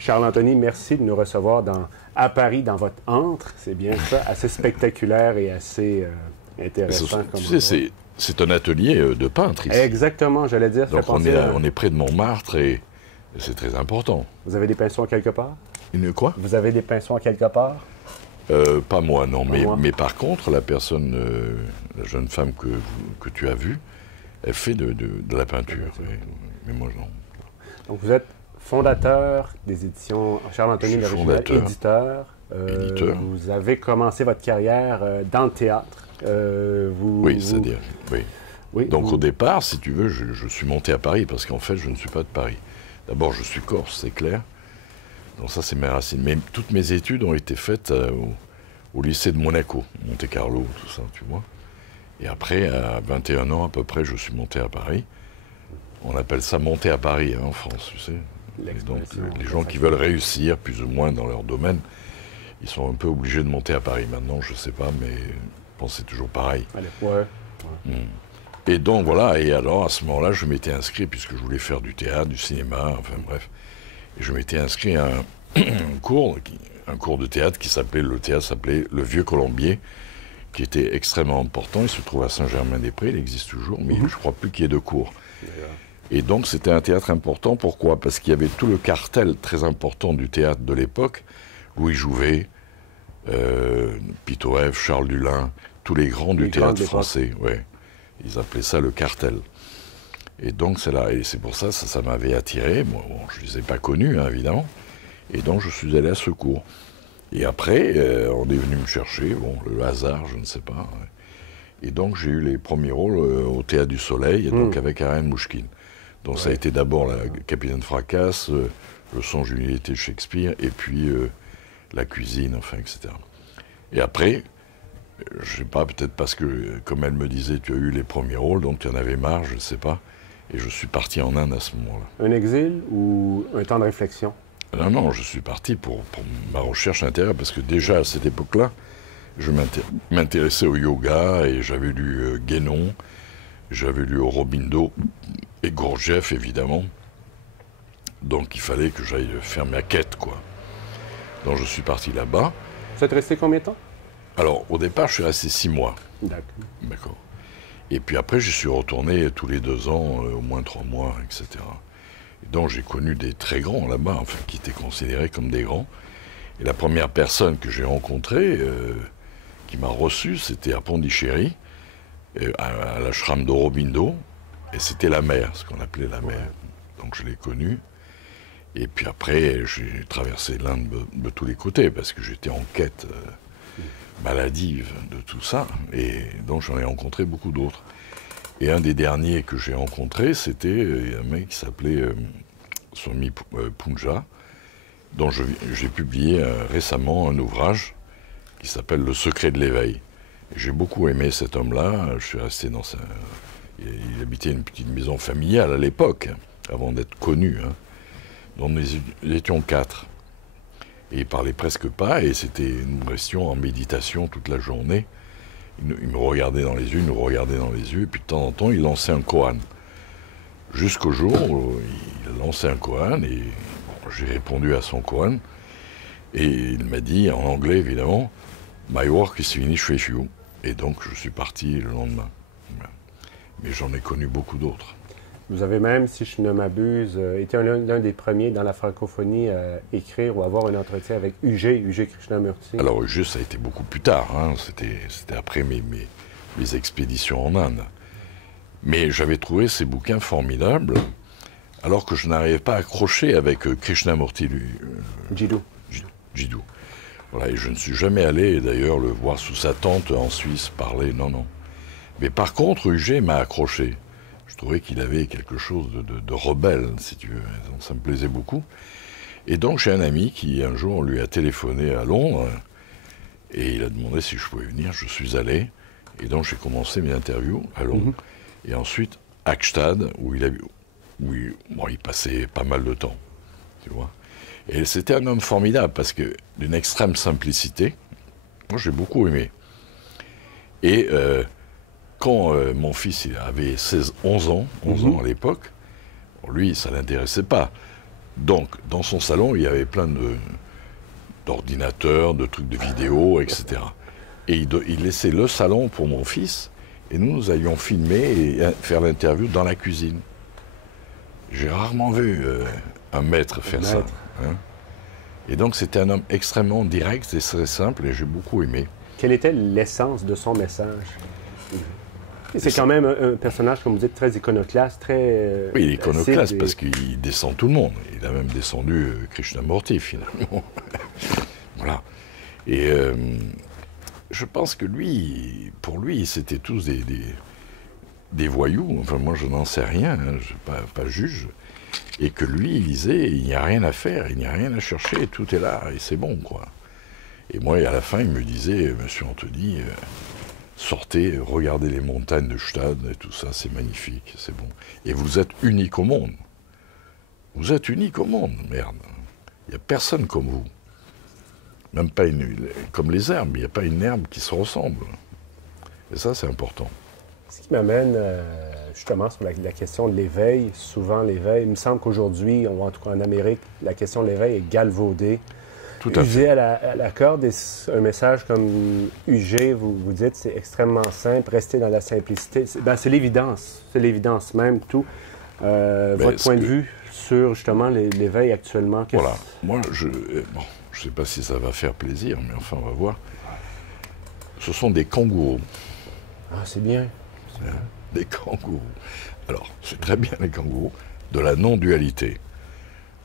Charles-Anthony, merci de nous recevoir à Paris, dans votre antre. C'est bien ça, assez spectaculaire et assez intéressant. Tu sais, c'est un atelier de peintre ici. Exactement, j'allais dire. Donc on est près de Montmartre et c'est très important. Vous avez des pinceaux quelque part? Quoi? Vous avez des pinceaux quelque part? Pas moi, non. Pas mais par contre, la personne, la jeune femme que tu as vue, elle fait de la peinture. Mais moi, non. Donc vous êtes fondateur des éditions Charles-Anthony L'Original, éditeur. Vous avez commencé votre carrière dans le théâtre. C'est-à-dire, oui. Donc au départ, si tu veux, je suis monté à Paris parce qu'en fait, je ne suis pas de Paris. D'abord, je suis corse, c'est clair. Donc ça, c'est mes racines. Mais toutes mes études ont été faites au lycée de Monaco, Monte-Carlo, tout ça, tu vois. Et après, à 21 ans à peu près, je suis monté à Paris. On appelle ça monter à Paris en France, tu sais. Et donc, les gens qui veulent réussir, plus ou moins dans leur domaine, ils sont un peu obligés de monter à Paris. Maintenant, je ne sais pas, mais je pense que c'est toujours pareil. Et donc, voilà. Et alors, à ce moment-là, je m'étais inscrit, puisque je voulais faire du théâtre, du cinéma, enfin bref. Et je m'étais inscrit à un cours de théâtre qui s'appelait, Le Vieux Colombier, qui était extrêmement important. Il se trouve à Saint-Germain-des-Prés, il existe toujours, mais je ne crois plus qu'il y ait de cours. Et donc c'était un théâtre important, pourquoi? Parce qu'il y avait tout le cartel très important du théâtre de l'époque, Louis Jouvet, Pitoëff, Charles Dulin, tous les grands du théâtre français, ouais. Ils appelaient ça le cartel. Et donc c'est là, et c'est pour ça, ça m'avait attiré. Moi, bon, je ne les ai pas connus, hein, évidemment. Et donc je suis allé à ce cours. Et après, on est venu me chercher, bon, le hasard, je ne sais pas. Et donc j'ai eu les premiers rôles au Théâtre du Soleil, et donc avec Ariane Mouchkine. Donc ça a été d'abord la Capitaine Fracasse, le songe d'une unité de Shakespeare, et puis la cuisine, enfin, etc. Et après, je ne sais pas, peut-être parce que, comme elle me disait, tu as eu les premiers rôles, donc tu en avais marre, je ne sais pas. Et je suis parti en Inde à ce moment-là. Un exil ou un temps de réflexion? Non, je suis parti pour ma recherche intérieure, parce que déjà à cette époque-là, je m'intéressais au yoga, et j'avais lu Guénon, j'avais lu Aurobindo, et Gurdjieff, évidemment. Donc il fallait que j'aille faire ma quête, quoi. Donc je suis parti là-bas. Vous êtes resté combien de temps? Alors, au départ, je suis resté 6 mois. D'accord. Et puis après, je suis retourné tous les 2 ans, au moins 3 mois, etc. Et donc j'ai connu des très grands là-bas, enfin, qui étaient considérés comme des grands. Et la première personne que j'ai rencontrée, qui m'a reçu, c'était à Pondichéry, à l'ashram d'Aurobindo, et c'était la mère, ce qu'on appelait la mère. Donc je l'ai connue. Et puis après, j'ai traversé l'Inde de tous les côtés, parce que j'étais en quête maladive de tout ça. Et donc j'en ai rencontré beaucoup d'autres. Et un des derniers que j'ai rencontré, c'était un mec qui s'appelait Swami Punja, dont j'ai publié récemment un ouvrage qui s'appelle Le secret de l'éveil. J'ai beaucoup aimé cet homme-là. Je suis resté dans sa... Il habitait une petite maison familiale à l'époque, avant d'être connu. Hein. Donc nous étions 4. Et il parlait presque pas, et nous restions en méditation toute la journée. Il me regardait dans les yeux, il nous regardait dans les yeux, et puis de temps en temps, il lançait un koan. Jusqu'au jour où il a lancé un koan, et bon, j'ai répondu à son koan, et il m'a dit, en anglais évidemment, « My work is finished with you ». Et donc je suis parti le lendemain. Mais j'en ai connu beaucoup d'autres. Vous avez même, si je ne m'abuse, été l'un des premiers dans la francophonie à écrire ou avoir un entretien avec UG Krishnamurti. Alors UG, ça a été beaucoup plus tard. Hein. C'était après mes expéditions en Inde. Mais j'avais trouvé ces bouquins formidables, alors que je n'arrivais pas à accrocher avec Krishnamurti. Jiddu. Voilà, et je ne suis jamais allé, d'ailleurs, le voir sous sa tente en Suisse parler, non. Mais par contre, UG m'a accroché. Je trouvais qu'il avait quelque chose de rebelle, si tu veux. Donc, ça me plaisait beaucoup. Et donc, j'ai un ami qui, un jour, lui a téléphoné à Londres, et il a demandé si je pouvais venir. Je suis allé, et donc j'ai commencé mes interviews à Londres. Et ensuite, à Gstaad, où il passait pas mal de temps, tu vois. Et c'était un homme formidable, parce que d'une extrême simplicité, moi j'ai beaucoup aimé. Et quand mon fils avait 11 ans à l'époque, lui, ça ne l'intéressait pas Donc, dans son salon, il y avait plein d'ordinateurs, de trucs de vidéo, etc. Et il laissait le salon pour mon fils, et nous allions filmer et faire l'interview dans la cuisine. J'ai rarement vu un maître faire ça. Hein. Et donc, c'était un homme extrêmement direct et très simple, et j'ai beaucoup aimé. Quelle était l'essence de son message? C'est quand même un personnage, comme vous dites, très iconoclaste, très... oui, il est iconoclaste parce qu'il descend tout le monde. Il a même descendu Krishnamurti, finalement. Voilà. Et je pense que lui, pour lui, c'était tous des voyous. Enfin, moi, je n'en sais rien, hein, je ne suis pas juge. Et que lui, il disait, il n'y a rien à faire, il n'y a rien à chercher, tout est là, et c'est bon, quoi. Et moi, à la fin, il me disait, Monsieur Anthony, sortez, regardez les montagnes de Gstad, et tout ça, c'est magnifique, c'est bon. Et vous êtes unique au monde. Vous êtes unique au monde, merde. Il n'y a personne comme vous. Même pas comme les herbes, il n'y a pas une herbe qui se ressemble. Et ça, c'est important. Ce qui m'amène justement sur la question de l'éveil. Souvent, l'éveil, il me semble qu'aujourd'hui, en tout cas en Amérique, la question de l'éveil est galvaudée. Tout à fait. Usé à la corde, et un message comme UG, vous dites, c'est extrêmement simple, rester dans la simplicité. C'est l'évidence même, tout. Votre point de vue sur justement l'éveil actuellement. Voilà, moi, je ne sais pas si ça va faire plaisir, mais enfin, on va voir. Ce sont des kangourous. Ah, c'est bien. Des kangourous. Alors, c'est très bien les kangourous, de la non-dualité.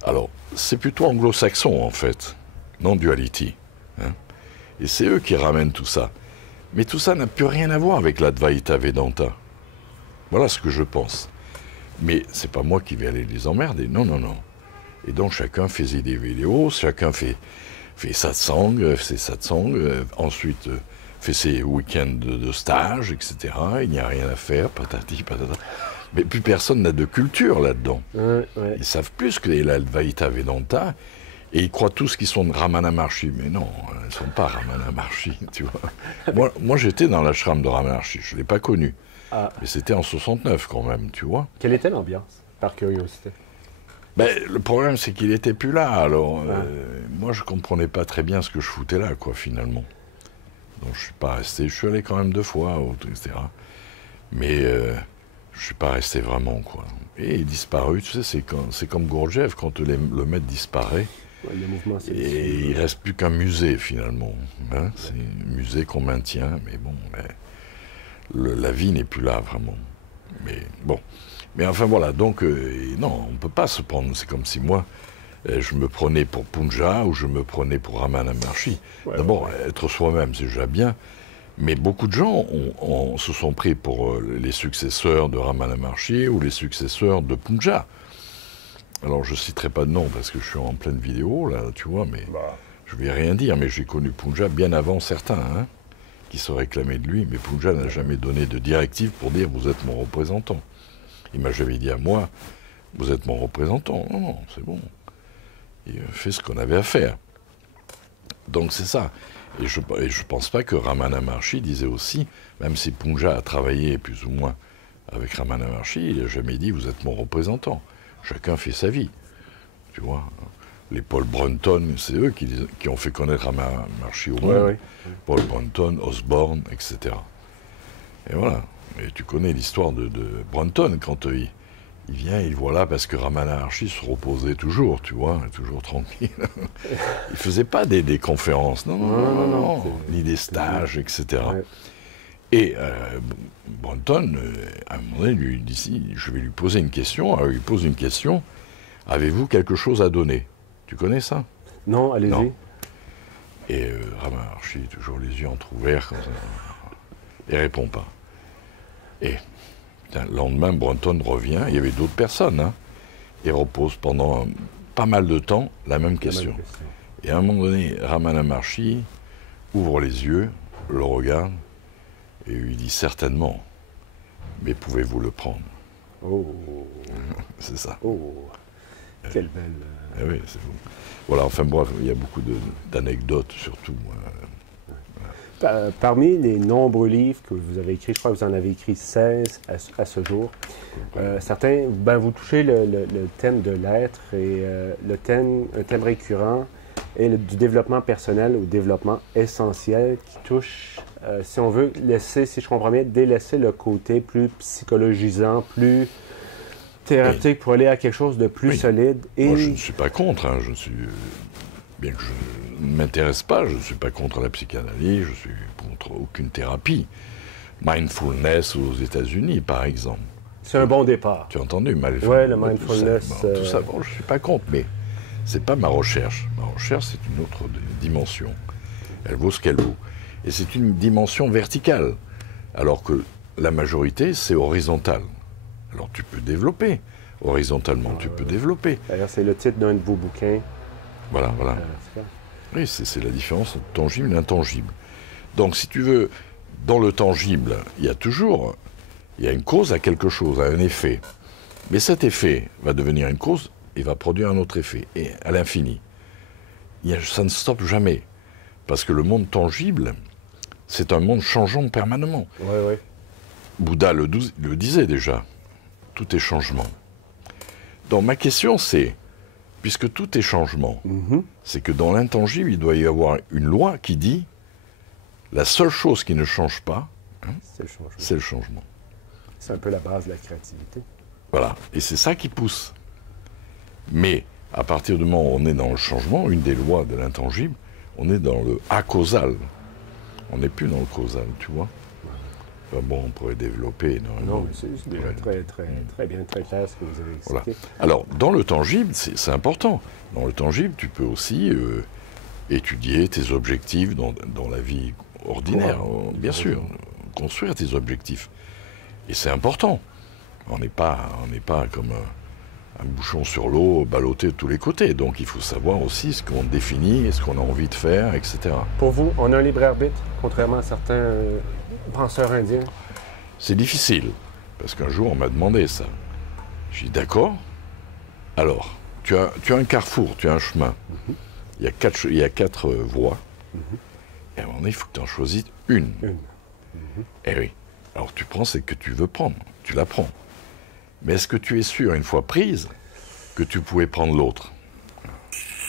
Alors, c'est plutôt anglo-saxon, en fait. Non-duality. Hein. Et c'est eux qui ramènent tout ça. Mais tout ça n'a plus rien à voir avec l'Advaita Vedanta. Voilà ce que je pense. Mais c'est pas moi qui vais aller les emmerder. Non, non, non. Et donc chacun faisait des vidéos, chacun fait satsang, ensuite fait ses week-ends de stage, etc. Il n'y a rien à faire, patati, patata. Mais plus personne n'a de culture là-dedans. Ouais. Ils savent plus que l'Advaita Vedanta. Et ils croient tous qu'ils sont de Ramana Maharshi. Mais non, ils ne sont pas Ramana Maharshi, tu vois. Moi j'étais dans l'ashram de Ramana Maharshi. Je ne l'ai pas connu. Ah. Mais c'était en 69 quand même, tu vois. Quelle était l'ambiance, par curiosité? Le problème, c'est qu'il n'était plus là. Alors, moi, je ne comprenais pas très bien ce que je foutais là, quoi, finalement. Donc, je ne suis pas resté. Je suis allé quand même 2 fois, etc. Mais je ne suis pas resté vraiment, quoi. Et il est disparu, tu sais, c'est comme Gurdjieff, quand le maître disparaît. Ouais, le mouvement, et il ne reste plus qu'un musée, finalement. Hein, c'est un musée qu'on maintient, mais bon, la vie n'est plus là, vraiment. Mais bon. Mais enfin voilà, donc, non, on ne peut pas se prendre. C'est comme si moi, je me prenais pour Punja ou je me prenais pour Ramana Maharshi. Ouais, d'abord, être soi-même, c'est déjà bien. Mais beaucoup de gens se sont pris pour les successeurs de Ramana Maharshi ou les successeurs de Punja. Alors, je ne citerai pas de nom parce que je suis en pleine vidéo, là, tu vois, mais je ne vais rien dire. Mais j'ai connu Punja bien avant certains, hein, qui se réclamaient de lui. Mais Punja n'a jamais donné de directive pour dire « vous êtes mon représentant ». Il m'a jamais dit à moi, vous êtes mon représentant. Non, non, c'est bon. Il a fait ce qu'on avait à faire. Donc c'est ça. Et je ne pense pas que Ramana Maharshi disait aussi, même si Punja a travaillé plus ou moins avec Ramana Maharshi, il n'a jamais dit, vous êtes mon représentant. Chacun fait sa vie. Tu vois. Les Paul Brunton, c'est eux qui ont fait connaître Ramana Maharshi au monde. Ouais. Paul Brunton, Osborne, etc. Et voilà. Et tu connais l'histoire de Brunton, quand il vient, il voit là parce que Ramana Maharshi se reposait toujours, tu vois, toujours tranquille. Il ne faisait pas des conférences, non, ni des stages, etc. Ouais. Et Brunton, à un moment donné, lui dit, je vais lui poser une question. Alors il pose une question, avez-vous quelque chose à donner? Tu connais ça? Non, allez-y. Et Ramana Maharshi, toujours les yeux entrouverts, comme ça, il ne répond pas. Et le lendemain, Brunton revient, il y avait d'autres personnes, hein, et repose pendant pas mal de temps la même question. Et à un moment donné, Ramana Maharshi ouvre les yeux, le regarde, et lui dit certainement, mais pouvez-vous le prendre? Oh. C'est ça. Oh. Quelle belle... oui, c'est bon. Voilà, enfin bref, il y a beaucoup d'anecdotes surtout. Parmi les nombreux livres que vous avez écrits, je crois que vous en avez écrit 16 à ce jour, certains, vous touchez le thème de l'être et un thème récurrent est du développement personnel au développement essentiel qui touche, si on veut, laisser, si je comprends bien, délaisser le côté plus psychologisant, plus thérapeutique pour aller à quelque chose de plus solide. Et... Moi, je ne suis pas contre, hein. Bien que je ne m'intéresse pas, je ne suis pas contre la psychanalyse, je suis contre aucune thérapie. Mindfulness aux États-Unis, par exemple. C'est un bon départ. Tu as entendu, Mindfulness? Oui, le mindfulness. Tout ça, bon, je ne suis pas contre, mais ce n'est pas ma recherche. Ma recherche, c'est une autre dimension. Elle vaut ce qu'elle vaut. Et c'est une dimension verticale, alors que la majorité, c'est horizontal. Alors tu peux développer, horizontalement, tu peux développer. D'ailleurs, c'est le titre d'un de vos bouquins. Voilà. Oui, c'est la différence entre tangible et intangible. Donc, si tu veux, dans le tangible, il y a une cause à quelque chose, à un effet. Mais cet effet va devenir une cause et va produire un autre effet, et à l'infini. Ça ne stoppe jamais. Parce que le monde tangible, c'est un monde changeant permanemment. Oui. Bouddha le disait déjà. Tout est changement. Donc, ma question, c'est... Puisque tout est changement, c'est que dans l'intangible, il doit y avoir une loi qui dit la seule chose qui ne change pas, c'est le changement. C'est un peu la base de la créativité. Voilà, et c'est ça qui pousse. Mais à partir du moment où on est dans le changement, une des lois de l'intangible, on est dans le acausal. On n'est plus dans le causal, tu vois. Enfin bon, on pourrait développer énormément. Non, mais c'est déjà très bien, très clair ce que vous avez expliqué. Voilà. Alors, dans le tangible, c'est important. Dans le tangible, tu peux aussi étudier tes objectifs dans la vie ordinaire, bien sûr. Construire tes objectifs. Et c'est important. On n'est pas comme un bouchon sur l'eau, ballotté de tous les côtés. Donc, il faut savoir aussi ce qu'on définit, ce qu'on a envie de faire, etc. Pour vous, on a un libre arbitre, contrairement à certains... penseur indien? C'est difficile, parce qu'un jour on m'a demandé ça. J'ai dit d'accord. Alors, tu as un carrefour, tu as un chemin. Il y a quatre voies. Et à un moment donné, il faut que tu en choisisses une. Eh oui. Alors tu prends celle que tu veux prendre, tu la prends. Mais est-ce que tu es sûr, une fois prise, que tu pouvais prendre l'autre?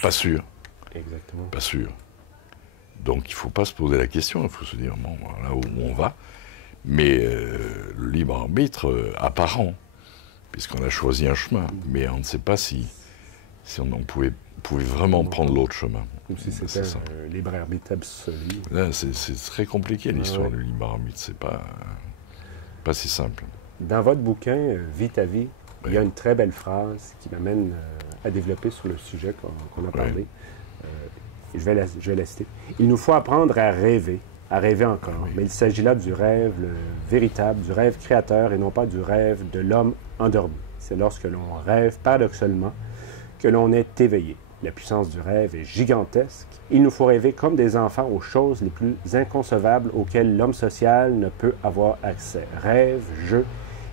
Pas sûr. Exactement. Pas sûr. Donc il ne faut pas se poser la question, il faut se dire, bon, voilà où on va. Mais le libre arbitre apparent, puisqu'on a choisi un chemin, mais on ne sait pas si on pouvait vraiment prendre l'autre chemin. Comme si c'était un libre arbitre absolu. Là, c'est très compliqué l'histoire du libre arbitre, c'est pas si simple. Dans votre bouquin, Vie ta vie, il y a une très belle phrase qui m'amène à développer sur le sujet qu'on a parlé. Je vais la citer. Il nous faut apprendre à rêver encore. Mais il s'agit là du rêve véritable, du rêve créateur et non pas du rêve de l'homme endormi. C'est lorsque l'on rêve paradoxalement que l'on est éveillé. La puissance du rêve est gigantesque. Il nous faut rêver comme des enfants aux choses les plus inconcevables auxquelles l'homme social ne peut avoir accès. Rêve, jeu,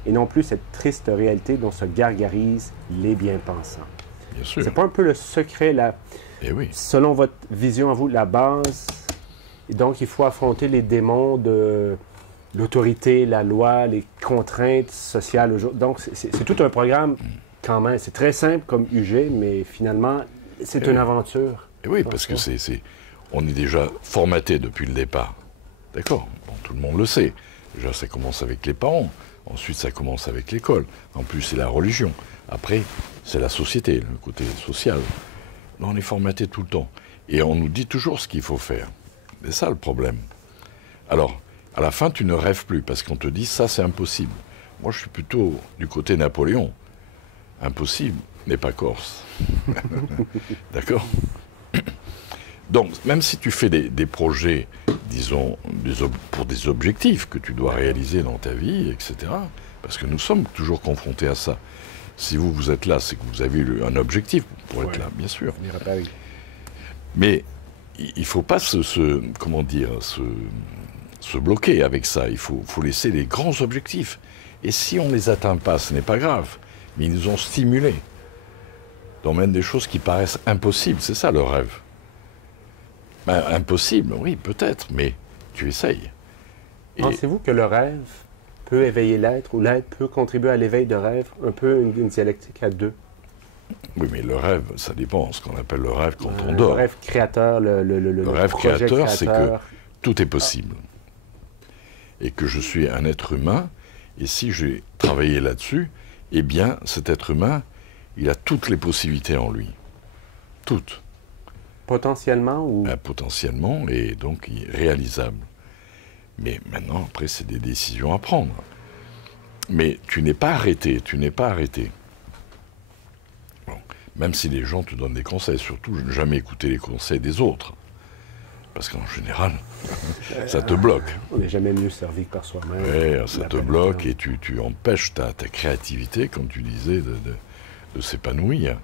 et non plus cette triste réalité dont se gargarisent les bien-pensants. Bien sûr. C'est pas un peu le secret, selon votre vision à vous, la base? Et donc, il faut affronter les démons de l'autorité, la loi, les contraintes sociales. Donc, c'est tout un programme quand même. C'est très simple comme UG, mais finalement, c'est une aventure. Et oui, parce que on est déjà formaté depuis le départ. D'accord? Bon, tout le monde le sait. Déjà, ça commence avec les parents. Ensuite, ça commence avec l'école. En plus, c'est la religion. Après, c'est la société, le côté social. Là, on est formaté tout le temps. Et on nous dit toujours ce qu'il faut faire. C'est ça le problème. Alors, à la fin, tu ne rêves plus, parce qu'on te dit, ça, c'est impossible. Moi, je suis plutôt du côté Napoléon. Impossible n'est pas corse. D'accord? Donc, même si tu fais des projets, disons, pour des objectifs que tu dois réaliser dans ta vie, etc., parce que nous sommes toujours confrontés à ça. Si vous êtes là, c'est que vous avez eu un objectif pour être là, bien sûr. Mais il ne faut pas se bloquer avec ça. Il faut laisser les grands objectifs. Et si on ne les atteint pas, ce n'est pas grave. Mais ils nous ont stimulés. Donc même des choses qui paraissent impossibles, c'est ça le rêve. Ben, impossible, oui, peut-être, mais tu essayes. Pensez-vous que le rêve peut éveiller l'être, ou l'être peut contribuer à l'éveil de rêve, un peu une dialectique à deux? Oui, mais le rêve, ça dépend. Ce qu'on appelle le rêve quand on dort. Le rêve créateur, le rêve projet créateur, c'est que tout est possible. Et que je suis un être humain, et si j'ai travaillé là-dessus, eh bien, cet être humain, il a toutes les possibilités en lui. Toutes. Potentiellement ou... Potentiellement, et donc réalisable. Mais maintenant, après, c'est des décisions à prendre. Mais tu n'es pas arrêté, tu n'es pas arrêté. Bon. Même si les gens te donnent des conseils, surtout ne jamais écouter les conseils des autres. Parce qu'en général, ça te bloque. On n'est jamais mieux servi que par soi-même. Ouais, ça te bloque et tu empêches ta créativité, comme tu disais, de s'épanouir.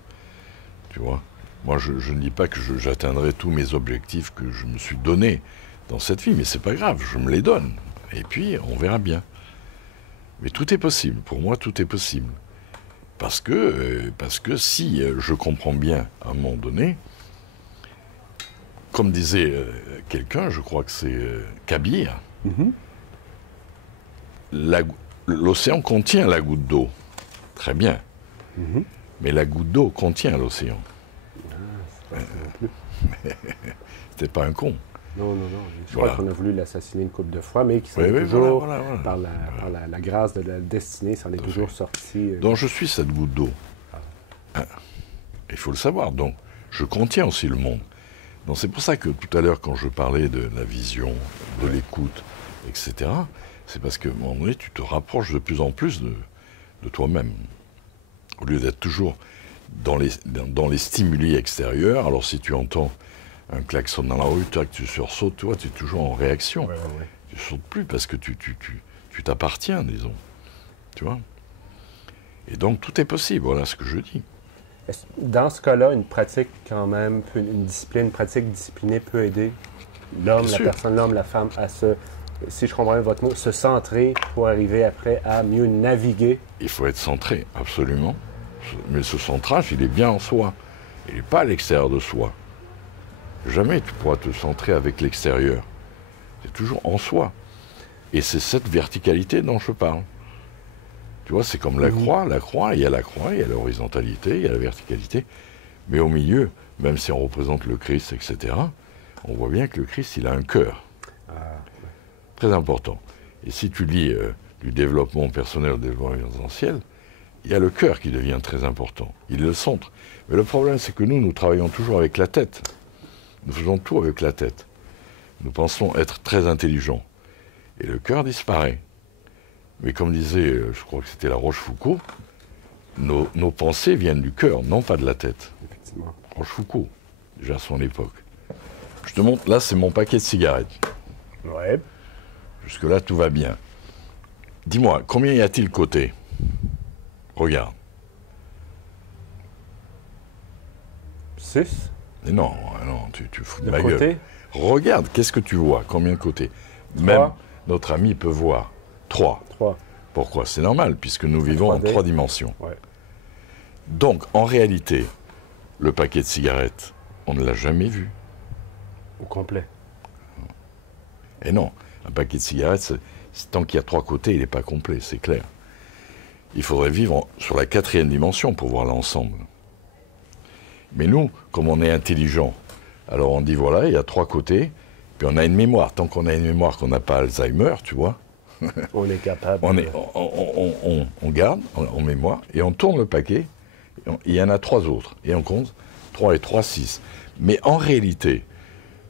Tu vois? Moi, je ne dis pas que j'atteindrai tous mes objectifs que je me suis donnés dans cette vie, mais c'est pas grave, je me les donne. Et puis, on verra bien. Mais tout est possible. Pour moi, tout est possible. Parce que si je comprends bien, à un moment donné, comme disait quelqu'un, je crois que c'est Kabir, l'océan contient la goutte d'eau. Très bien. Mais la goutte d'eau contient l'océan. C'était pas un con. Non. Je crois qu'on a voulu l'assassiner une couple de fois, mais qui s'en est toujours, par la grâce de la destinée, s'en est toujours sorti. Donc je suis cette goutte d'eau. Il faut le savoir. Donc je contiens aussi le monde. Donc c'est pour ça que tout à l'heure, quand je parlais de la vision, de l'écoute, etc., c'est parce qu'à un moment donné, tu te rapproches de plus en plus de toi-même. Au lieu d'être toujours dans les stimuli extérieurs, alors si tu entends un klaxon dans la rue, tu sursautes, tu vois, tu es toujours en réaction. Tu ne sautes plus parce que tu t'appartiens, disons. Tu vois? Et donc tout est possible, voilà ce que je dis. Dans ce cas-là, une pratique quand même, une pratique disciplinée peut aider l'homme, la personne, l'homme, la femme à si je comprends bien votre mot, se centrer pour arriver après à mieux naviguer. Il faut être centré, absolument. Mais ce centrage, il est bien en soi. Il n'est pas à l'extérieur de soi. Jamais tu pourras te centrer avec l'extérieur. C'est toujours en soi. Et c'est cette verticalité dont je parle. Tu vois, c'est comme la croix. La croix, il y a l'horizontalité, il y a la verticalité. Mais au milieu, même si on représente le Christ, etc., on voit bien que le Christ, il a un cœur. Très important. Et si tu lis du développement personnel au développement essentiel, il y a le cœur qui devient très important. Il est le centre. Mais le problème, c'est que nous travaillons toujours avec la tête. Nous faisons tout avec la tête. Nous pensons être très intelligents. Et le cœur disparaît. Mais comme disait, je crois que c'était la Rochefoucauld, nos pensées viennent du cœur, non pas de la tête. Effectivement. Rochefoucauld, déjà à son époque. Je te montre, là, c'est mon paquet de cigarettes. Ouais. Jusque-là, tout va bien. Dis-moi, combien y a-t-il côté? Regarde. 6. Mais non, tu fous de ma gueule. Regarde, qu'est-ce que tu vois? Combien de côtés? 3. Même notre ami peut voir 3. 3. Pourquoi? C'est normal, puisque nous vivons en 3 dimensions. Ouais. Donc, en réalité, le paquet de cigarettes, on ne l'a jamais vu. Au complet. Et non, un paquet de cigarettes, tant qu'il y a 3 côtés, il n'est pas complet, c'est clair. Il faudrait vivre sur la 4e dimension pour voir l'ensemble. Mais nous, comme on est intelligent, alors on dit voilà, il y a 3 côtés, puis on a une mémoire. Tant qu'on a une mémoire qu'on n'a pas Alzheimer, tu vois, on est capable. On garde en mémoire et on tourne le paquet. Il y en a 3 autres. Et on compte 3 et 3, 6. Mais en réalité,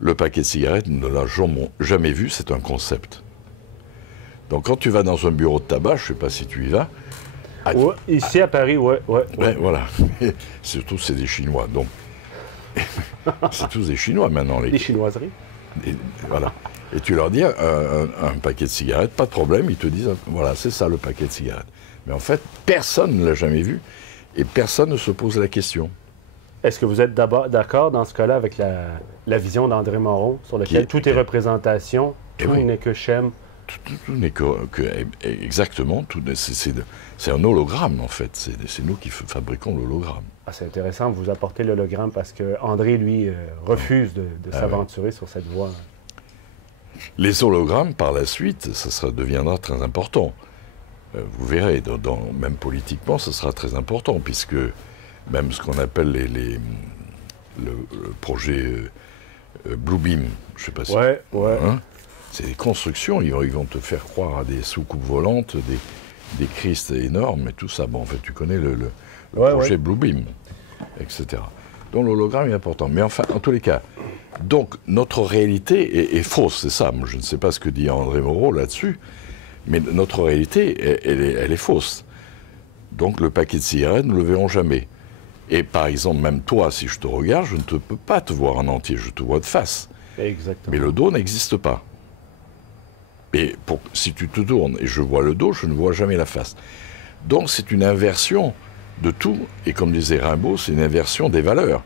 le paquet de cigarettes, nous ne l'avons jamais vu, c'est un concept. Donc quand tu vas dans un bureau de tabac, je ne sais pas si tu y vas. Ici à Paris, ouais. Voilà. Surtout, c'est des Chinois. Donc, c'est tous des Chinois maintenant. Les chinoiseries. Voilà. Et tu leur dis un paquet de cigarettes, pas de problème, ils te disent, voilà, c'est ça le paquet de cigarettes. Mais en fait, personne ne l'a jamais vu et personne ne se pose la question. Est-ce que vous êtes d'accord dans ce cas-là avec la vision d'André Moreau, sur laquelle tout est représentation, tout n'est que schème? Tout n'est exactement, c'est un hologramme en fait, c'est nous qui fabriquons l'hologramme. C'est intéressant, vous apportez l'hologramme parce que André, lui, refuse de s'aventurer sur cette voie. Les hologrammes, par la suite, deviendra très important. Vous verrez, même politiquement, ça sera très important, puisque même ce qu'on appelle le projet Bluebeam, je ne sais pas si... Ouais. Hein, c'est des constructions, ils vont te faire croire à des soucoupes volantes, des Christ énormes et tout ça. Bon, en fait, tu connais le projet Bluebeam, etc. Donc l'hologramme est important. Mais enfin, en tous les cas, donc notre réalité est fausse, c'est ça. Moi, je ne sais pas ce que dit André Moreau là-dessus, mais notre réalité, elle est fausse. Donc le paquet de cigarettes, nous ne le verrons jamais. Et par exemple, même toi, si je te regarde, je ne peux pas te voir en entier, je te vois de face. Exactement. Mais le dos n'existe pas. Et si tu te tournes et je vois le dos, je ne vois jamais la face. Donc c'est une inversion de tout, et comme disait Rimbaud, c'est une inversion des valeurs.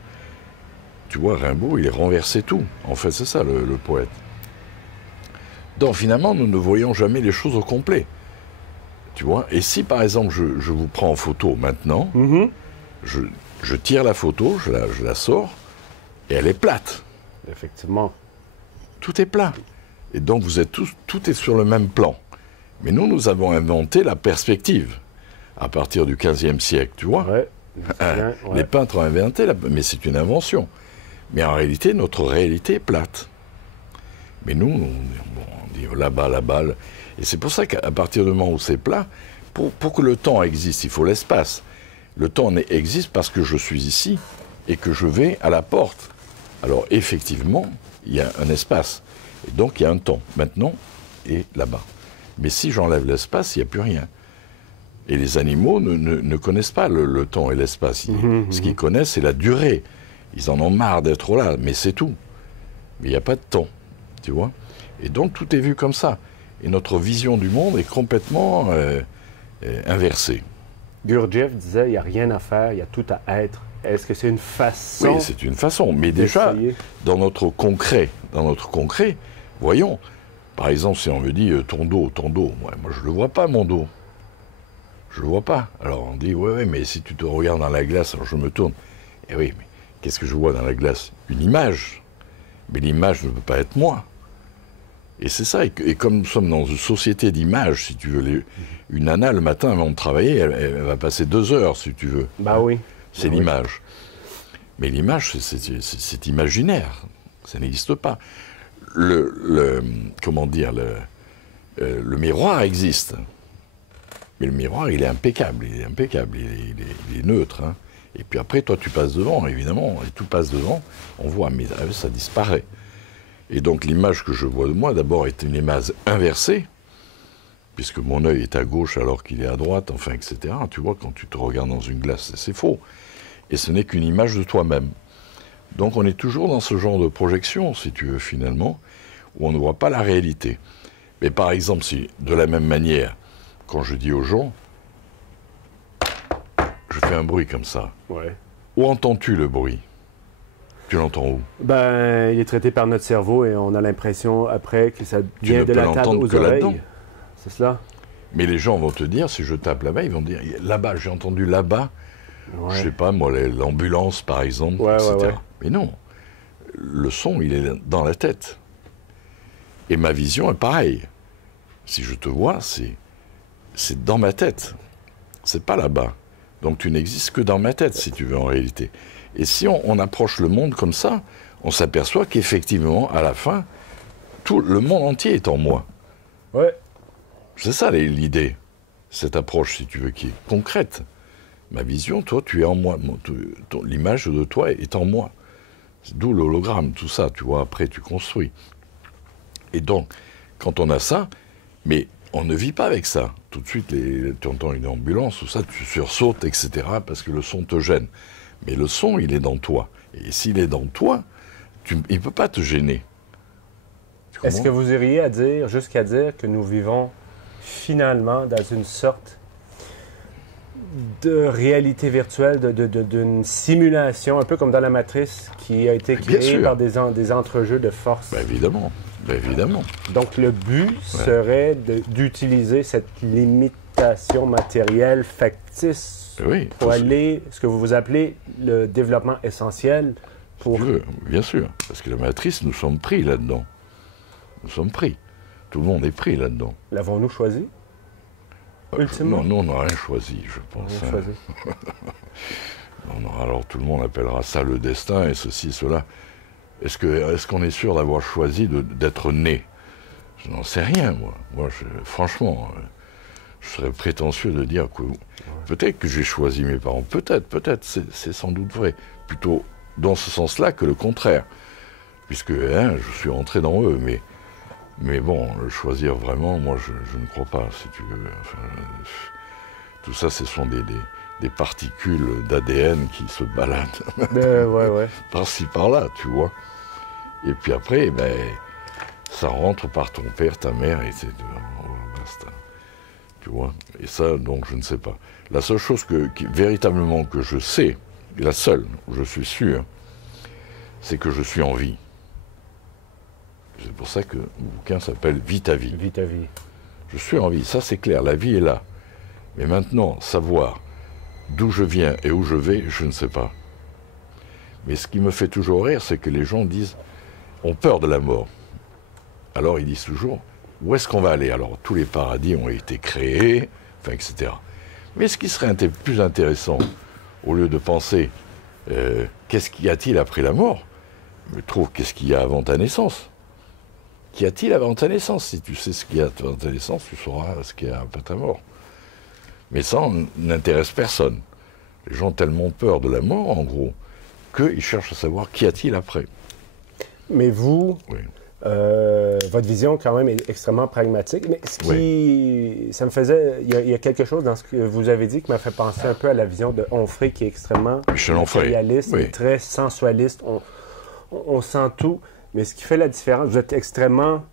Tu vois, Rimbaud, il renversait tout. En fait, c'est ça, le poète. Donc finalement, nous ne voyons jamais les choses au complet. Tu vois, et si par exemple, je vous prends en photo maintenant, je tire la photo, je la sors, et elle est plate. Effectivement. Tout est plat. Et donc vous êtes tout est sur le même plan. Mais nous avons inventé la perspective à partir du XVe siècle, tu vois. Ouais, les peintres ont inventé, mais c'est une invention. Mais en réalité, notre réalité est plate. Mais nous, on dit là-bas, là-bas. Et c'est pour ça qu'à partir du moment où c'est plat, pour que le temps existe, il faut l'espace. Le temps existe parce que je suis ici et que je vais à la porte. Alors effectivement, il y a un espace. Et donc il y a un temps, maintenant et là-bas. Mais si j'enlève l'espace, il n'y a plus rien. Et les animaux ne connaissent pas le temps et l'espace. Ce qu'ils connaissent, c'est la durée. Ils en ont marre d'être là, mais c'est tout. Mais il n'y a pas de temps, tu vois. Et donc tout est vu comme ça. Et notre vision du monde est complètement inversée. Gurdjieff disait, il n'y a rien à faire, il y a tout à être. Est-ce que c'est une façon? Oui, c'est une façon. Mais déjà, dans notre concret, voyons, par exemple, si on me dit ton dos, moi je ne le vois pas, mon dos. Je ne le vois pas. Alors on dit, ouais, mais si tu te regardes dans la glace, alors je me tourne. Eh oui, mais qu'est-ce que je vois dans la glace? Une image. Mais l'image ne peut pas être moi. Et c'est ça. Et comme nous sommes dans une société d'images, si tu veux, une nana, le matin, avant de travailler, elle va passer 2 heures, si tu veux. Bah oui. C'est l'image. Mais l'image, c'est imaginaire. Ça n'existe pas. Comment dire, le miroir existe. Mais le miroir, il est impeccable. Il est neutre. Hein. Et puis après, toi, tu passes devant, évidemment. Et tout passe devant. On voit, mais ça disparaît. Et donc, l'image que je vois de moi, d'abord, est une image inversée, puisque mon œil est à gauche alors qu'il est à droite, enfin, etc. Tu vois, quand tu te regardes dans une glace, c'est faux. Et ce n'est qu'une image de toi-même. Donc on est toujours dans ce genre de projection, si tu veux, finalement, où on ne voit pas la réalité. Mais par exemple, si, de la même manière, quand je dis aux gens, je fais un bruit comme ça. Ouais. Où entends-tu le bruit? Tu l'entends où? Ben, il est traité par notre cerveau et on a l'impression après que ça vient de la table aux oreilles. C'est cela? Mais les gens vont te dire, si je tape là-bas, ils vont dire, là-bas, j'ai entendu là-bas, je sais pas, moi, l'ambulance, par exemple, etc. Ouais. Mais non, le son, il est dans la tête. Et ma vision est pareille. Si je te vois, c'est dans ma tête. C'est pas là-bas. Donc tu n'existes que dans ma tête, si tu veux, en réalité. Et si on approche le monde comme ça, on s'aperçoit qu'effectivement, à la fin, tout le monde entier est en moi. Ouais. C'est ça l'idée, cette approche, si tu veux, qui est concrète. Ma vision, toi, tu es en moi. L'image de toi est en moi. D'où l'hologramme, tout ça, tu vois, après tu construis. Et donc, quand on a ça, mais on ne vit pas avec ça. Tout de suite, tu entends une ambulance, tout ça, tu sursautes, etc., parce que le son te gêne. Mais le son, il est dans toi. Et s'il est dans toi, il ne peut pas te gêner. Est-ce que vous iriez jusqu'à dire que nous vivons finalement dans une sorte de réalité virtuelle, d'une simulation, un peu comme dans la Matrice, qui a été créée par des entrejeux de force? Ben évidemment. Ben évidemment. Donc le but serait d'utiliser cette limitation matérielle factice pour aller, ce que vous appelez le développement essentiel pour... Bien sûr, parce que la Matrice, nous sommes pris là-dedans. Nous sommes pris. Tout le monde est pris là-dedans. L'avons-nous choisi? Ultimement? Non, on n'a rien choisi, je pense. Rien choisi. Alors tout le monde appellera ça le destin et ceci, cela. Est-ce qu'on est sûr d'avoir choisi d'être né? Je n'en sais rien, moi. Franchement, je serais prétentieux de dire que peut-être que j'ai choisi mes parents. Peut-être, c'est sans doute vrai. Plutôt dans ce sens-là que le contraire. Puisque je suis entré dans eux, mais bon, choisir vraiment, moi je ne crois pas, si tu veux. Enfin, tout ça, ce sont des particules d'ADN qui se baladent par-ci, par-là, tu vois. Et puis après, ça rentre par ton père, ta mère, et c'est basta. Tu vois. Et ça, donc, je ne sais pas. La seule chose véritablement que je sais, la seule, je suis sûr, c'est que je suis en vie. C'est pour ça que le bouquin s'appelle « Vis ta vie ». Vis ta vie. Je suis en vie, ça c'est clair, la vie est là. Mais maintenant, savoir d'où je viens et où je vais, je ne sais pas. Mais ce qui me fait toujours rire, c'est que les gens ont peur de la mort. Alors ils disent toujours, où est-ce qu'on va aller? Alors tous les paradis ont été créés, enfin, etc. Mais ce qui serait plus intéressant, au lieu de penser, qu'est-ce qu'y a-t-il après la mort? Je trouve, qu'est-ce qu'il y a avant ta naissance? Qu'y a-t-il avant ta naissance? Si tu sais ce qu'il y a avant ta naissance, tu sauras ce qu'il y a après ta mort. Mais ça n'intéresse personne. Les gens ont tellement peur de la mort, en gros, qu'ils cherchent à savoir qu'y a-t-il après. Mais vous, oui. Votre vision, quand même, est extrêmement pragmatique. Mais ça me faisait... Il y a quelque chose dans ce que vous avez dit qui m'a fait penser un peu à la vision de Onfray, qui est extrêmement matérialiste, et très sensualiste. On sent tout. Mais ce qui fait la différence, vous êtes extrêmement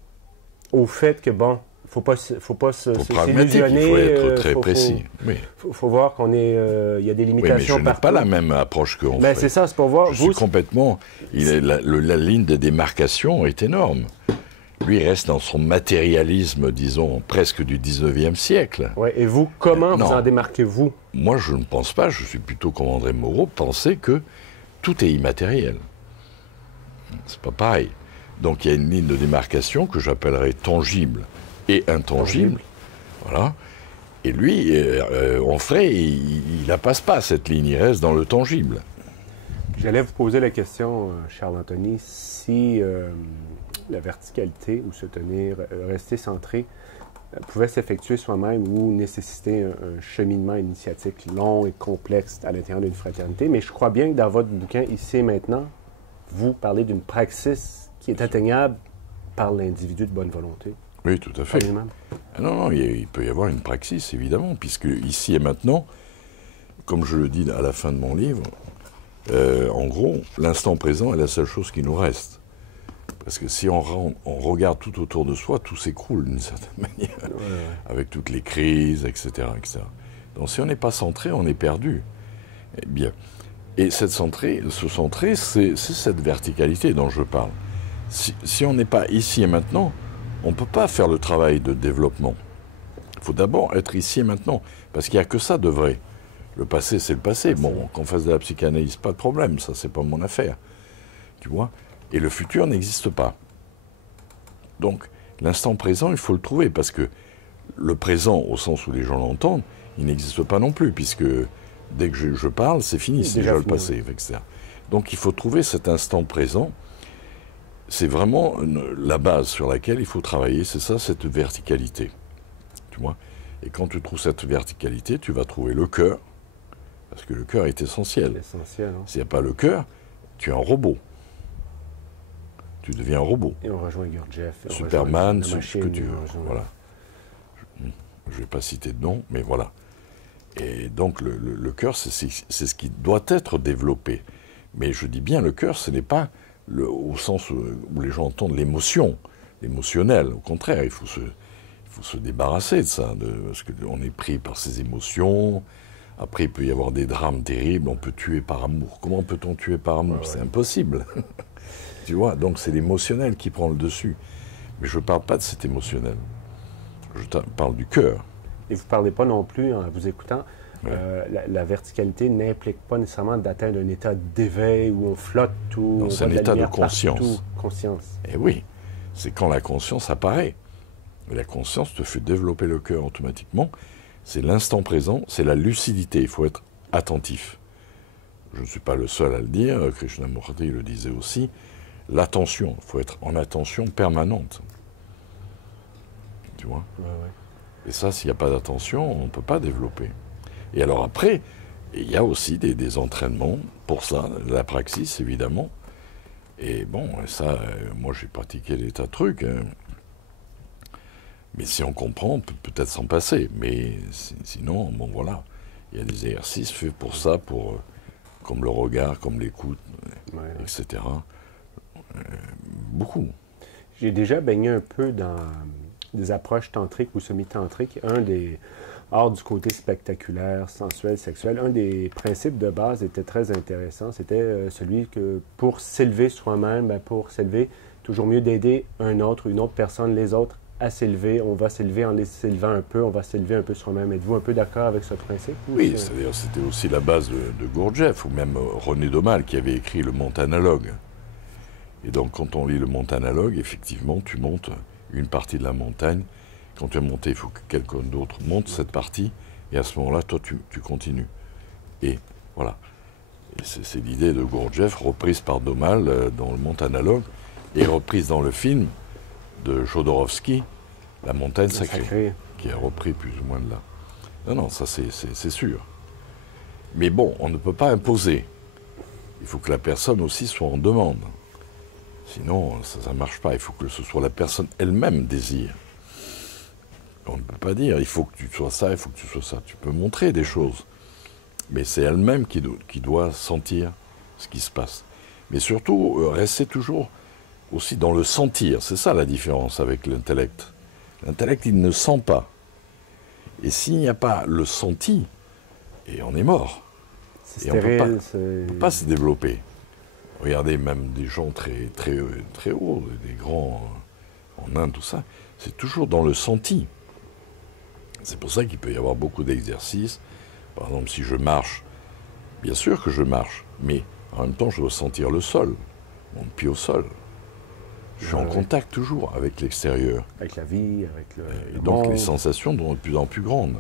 au fait que, bon, faut pas s'illusionner. Il faut être très précis. Faut voir qu'on est... il y a des limitations partout. Mais je n'ai pas la même approche que Onfray. Mais c'est ça, c'est pour voir... Je suis complètement... La ligne de démarcation est énorme. Lui, il reste dans son matérialisme, disons, presque du 19e siècle. Ouais, et vous, comment vous en démarquez-vous? Moi, je ne pense pas, je suis plutôt comme André Moreau, penser que tout est immatériel. C'est pas pareil. Donc il y a une ligne de démarcation que j'appellerais tangible et intangible. Voilà. Et lui, Onfray, il la passe pas, cette ligne, il reste dans le tangible. J'allais vous poser la question, Charles-Anthony, si la verticalité ou se tenir, rester centré, pouvait s'effectuer soi-même ou nécessiter un cheminement initiatique long et complexe à l'intérieur d'une fraternité. Mais je crois bien que dans votre bouquin, Ici et maintenant, vous parlez d'une praxis qui est atteignable par l'individu de bonne volonté. Oui, tout à fait. Non, il peut y avoir une praxis, évidemment, puisque ici et maintenant, comme je le dis à la fin de mon livre, en gros, l'instant présent est la seule chose qui nous reste. Parce que si on regarde tout autour de soi, tout s'écroule d'une certaine manière, avec toutes les crises, etc., etc. Donc si on n'est pas centré, on est perdu. Eh bien, et se centrer, c'est cette verticalité dont je parle. Si on n'est pas ici et maintenant, on ne peut pas faire le travail de développement. Il faut d'abord être ici et maintenant, parce qu'il n'y a que ça de vrai. Le passé, c'est le passé. Bon, qu'on fasse de la psychanalyse, pas de problème, ça, c'est pas mon affaire. Tu vois? Et le futur n'existe pas. Donc, l'instant présent, il faut le trouver, parce que le présent, au sens où les gens l'entendent, il n'existe pas non plus, puisque dès que je parle, c'est fini, c'est déjà le passé, etc. Donc, il faut trouver cet instant présent. C'est vraiment la base sur laquelle il faut travailler, c'est ça, cette verticalité. Tu vois? Et quand tu trouves cette verticalité, tu vas trouver le cœur, parce que le cœur est essentiel. S'il n'y a pas le cœur, tu es un robot. Tu deviens un robot. Et on rejoint Gurdjieff. Superman, ce que tu veux. Voilà. Je ne vais pas citer de nom, mais voilà. Et donc le cœur, c'est ce qui doit être développé. Mais je dis bien le cœur, ce n'est pas au sens où les gens entendent l'émotion, l'émotionnel. Au contraire, il faut se débarrasser de ça, parce qu'on est pris par ces émotions. Après, il peut y avoir des drames terribles, on peut tuer par amour. Comment peut-on tuer par amour? C'est impossible. Tu vois, donc c'est l'émotionnel qui prend le dessus. Mais je ne parle pas de cet émotionnel. Je parle du cœur. Et vous ne parlez pas non plus, en vous écoutant, la verticalité n'implique pas nécessairement d'atteindre un état d'éveil où on flotte tout. C'est un état de conscience. Conscience. Et oui, c'est quand la conscience apparaît. Et la conscience te fait développer le cœur automatiquement. C'est l'instant présent, c'est la lucidité. Il faut être attentif. Je ne suis pas le seul à le dire, Krishnamurti le disait aussi. L'attention, il faut être en attention permanente. Tu vois? Ouais. Et ça, s'il n'y a pas d'attention, on ne peut pas développer. Et alors après, il y a aussi des entraînements pour ça, la praxis évidemment. Et bon, ça, moi j'ai pratiqué des tas de trucs. Hein. Mais si on comprend, on peut peut-être s'en passer. Mais sinon, bon voilà, il y a des exercices faits pour ça, comme le regard, comme l'écoute, etc. Beaucoup. J'ai déjà baigné un peu dans des approches tantriques ou semi-tantriques. Hors du côté spectaculaire, sensuel, sexuel, un des principes de base était très intéressant. C'était celui que pour s'élever soi-même, pour s'élever, toujours mieux d'aider une autre personne, les autres, à s'élever. On va s'élever en les s'élevant un peu, on va s'élever un peu soi-même. Êtes-vous un peu d'accord avec ce principe? Oui, c'est-à-dire c'était aussi la base de Gurdjieff, ou même René Daumal qui avait écrit Le Monde Analogue. Et donc quand on lit Le Monde Analogue, effectivement, tu montes une partie de la montagne. Quand tu as monté, il faut que quelqu'un d'autre monte cette partie, et à ce moment-là, toi, tu continues. Et voilà. Et c'est l'idée de Gurdjieff, reprise par Daumal dans Le Monde Analogue, et reprise dans le film de Jodorowsky, La Montagne Sacrée, qui a repris plus ou moins de là. Non, ça c'est sûr. Mais bon, on ne peut pas imposer. Il faut que la personne aussi soit en demande. Sinon, ça ne marche pas. Il faut que ce soit la personne elle-même désire. On ne peut pas dire, il faut que tu sois ça, il faut que tu sois ça. Tu peux montrer des choses. Mais c'est elle-même qui doit sentir ce qui se passe. Mais surtout, rester toujours aussi dans le sentir. C'est ça la différence avec l'intellect. L'intellect, il ne sent pas. Et s'il n'y a pas le senti, et on est mort. Et on ne peut pas se développer. Regardez même des gens très, très, très hauts, des grands en Inde, tout ça. C'est toujours dans le senti. C'est pour ça qu'il peut y avoir beaucoup d'exercices. Par exemple, si je marche, bien sûr que je marche, mais en même temps, je dois sentir le sol, mon pied au sol. Je suis en contact toujours avec l'extérieur. Avec la vie, avec le donc les sensations sont de plus en plus grandes.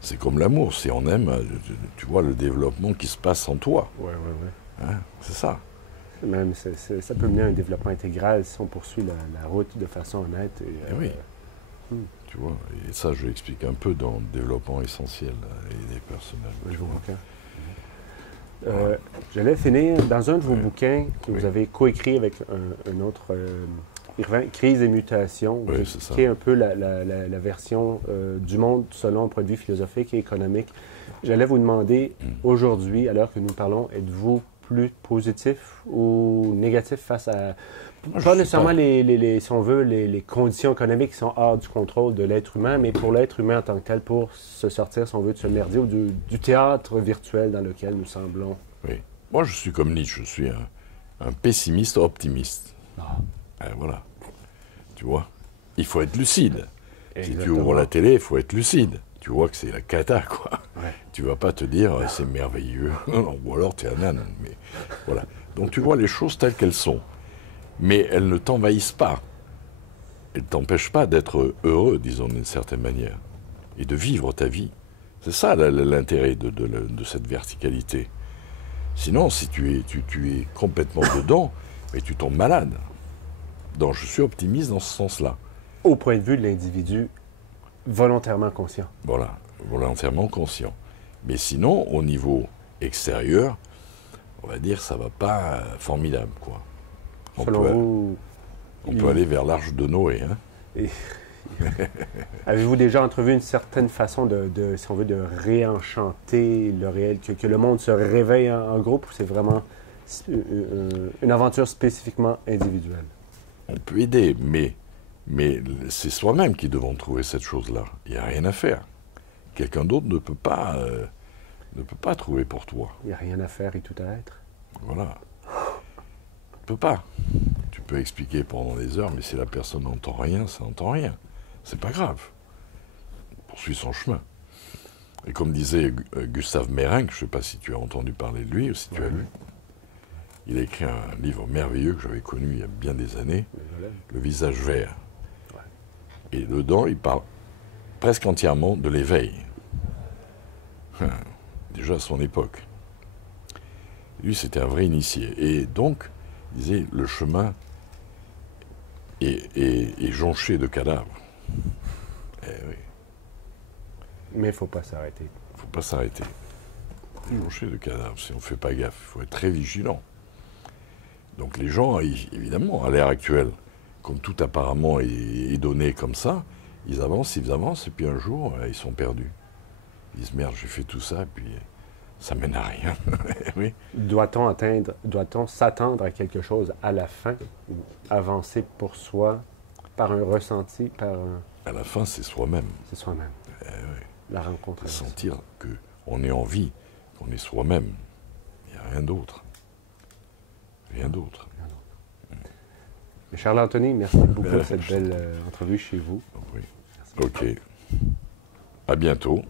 C'est comme l'amour, si on aime, tu vois le développement qui se passe en toi. Oui. Hein, c'est ça. Même, ça peut mener à un développement intégral si on poursuit la route de façon honnête. Oui. Tu vois, et ça, je l'explique un peu dans le développement essentiel et des personnels. Je vous j'allais finir dans un de vos bouquins que vous avez coécrit avec un autre Crise et mutation, qui est un peu la version du monde selon un point de vue philosophique et économique. J'allais vous demander aujourd'hui, à l'heure que nous parlons, êtes-vous plus positif ou négatif face à pas nécessairement si on veut, les conditions économiques qui sont hors du contrôle de l'être humain, mais pour l'être humain en tant que tel, pour se sortir, si on veut, de ce merdier ou du théâtre virtuel dans lequel nous semblons. Oui. Moi, je suis comme Nietzsche, je suis un pessimiste optimiste. Voilà. Tu vois, il faut être lucide. Exactement. Si tu ouvres la télé, il faut être lucide. Tu vois que c'est la cata, quoi. Ouais. Tu vas pas te dire, c'est merveilleux. Ou alors, tu es un âne. Mais voilà. Donc, tu vois les choses telles qu'elles sont. Mais elles ne t'envahissent pas. Elles ne t'empêchent pas d'être heureux, disons d'une certaine manière, et de vivre ta vie. C'est ça l'intérêt de cette verticalité. Sinon, si tu es complètement dedans, mais tu tombes malade. Donc je suis optimiste dans ce sens-là. Au point de vue de l'individu volontairement conscient. Voilà, volontairement conscient. Mais sinon, au niveau extérieur, on va dire ça va pas formidable, quoi. On peut aller vers l'Arche de Noé. Hein. Avez-vous déjà entrevu une certaine façon si on veut, de réenchanter le réel, que le monde se réveille en groupe, ou c'est vraiment une aventure spécifiquement individuelle? On peut aider, mais c'est soi-même qui devons trouver cette chose-là. Il n'y a rien à faire. Quelqu'un d'autre ne peut pas trouver pour toi. Il n'y a rien à faire et tout à être. Voilà. Tu peux pas. Tu peux expliquer pendant des heures, mais si la personne n'entend rien, ça n'entend rien. C'est pas grave. Poursuit son chemin. Et comme disait Gustave Meyrink, je ne sais pas si tu as entendu parler de lui ou si tu as lu, Il a écrit un livre merveilleux que j'avais connu il y a bien des années, Le visage vert. Ouais. Et dedans, il parle presque entièrement de l'éveil. Déjà à son époque. Lui, c'était un vrai initié. Et donc, il disait, le chemin est jonché de cadavres. Eh oui. Mais il ne faut pas s'arrêter. Il ne faut pas s'arrêter. Jonché de cadavres, si on ne fait pas gaffe. Il faut être très vigilant. Donc les gens, évidemment, à l'ère actuelle, comme tout apparemment est donné comme ça, ils avancent, et puis un jour, ils sont perdus. Ils disent, merde, j'ai fait tout ça, et puis ça mène à rien. Oui. Doit-on s'attendre à quelque chose à la fin, ou avancer pour soi, par un ressenti, par un... À la fin, c'est soi-même. C'est soi-même. Oui. La rencontre. Sentir qu'on est en vie, qu'on est soi-même. Il n'y a rien d'autre. Rien d'autre. Charles Anthony, merci beaucoup pour cette belle entrevue chez vous. Oui. OK. À bientôt.